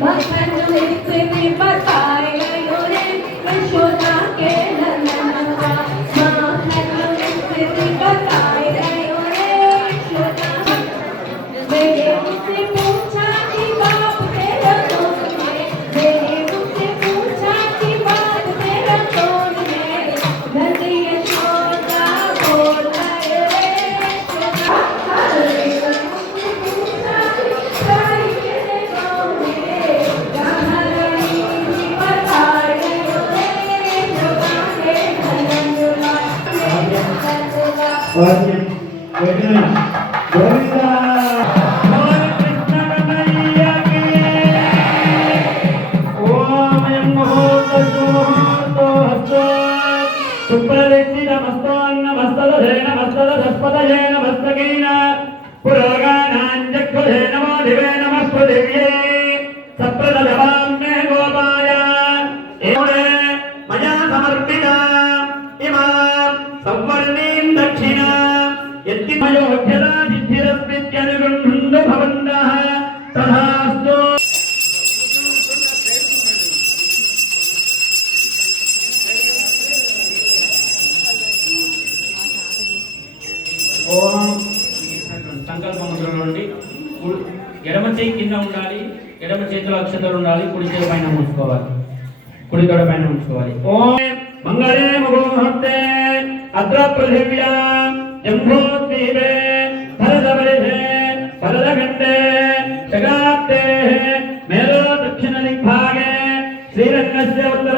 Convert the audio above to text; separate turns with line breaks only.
我开。నమస్తదధస్పదయే నమస్తకీన పురోగానాంజగ్ధే నమో దివే నమః పృథివ్యే యత్తిమయోధ్యదా సిద్ధిరస్మిత్యనుగృహ్ణుండు భవంతః తథాస్తు ఓం. సంకల్ప ముద్రలో నుండి కుడి- ఎడమ చేయి కింద ఉండాలి ఎడమ చేతిలో అక్షతలు ఉండాలి కుడి చేతి పైన ఉంచుకోవాలి. కుడి తొడ పైన ఉంచుకోవాలి. ఓం. మంగళే ముహూర్తే అద్ర పృథివ్యా జంభోద్వీపే భరతవర్షే భరతఖండే జగాప్తే మేలో దక్షిణ దిగ్భాగే శ్రీరంగస్య ఉత్తర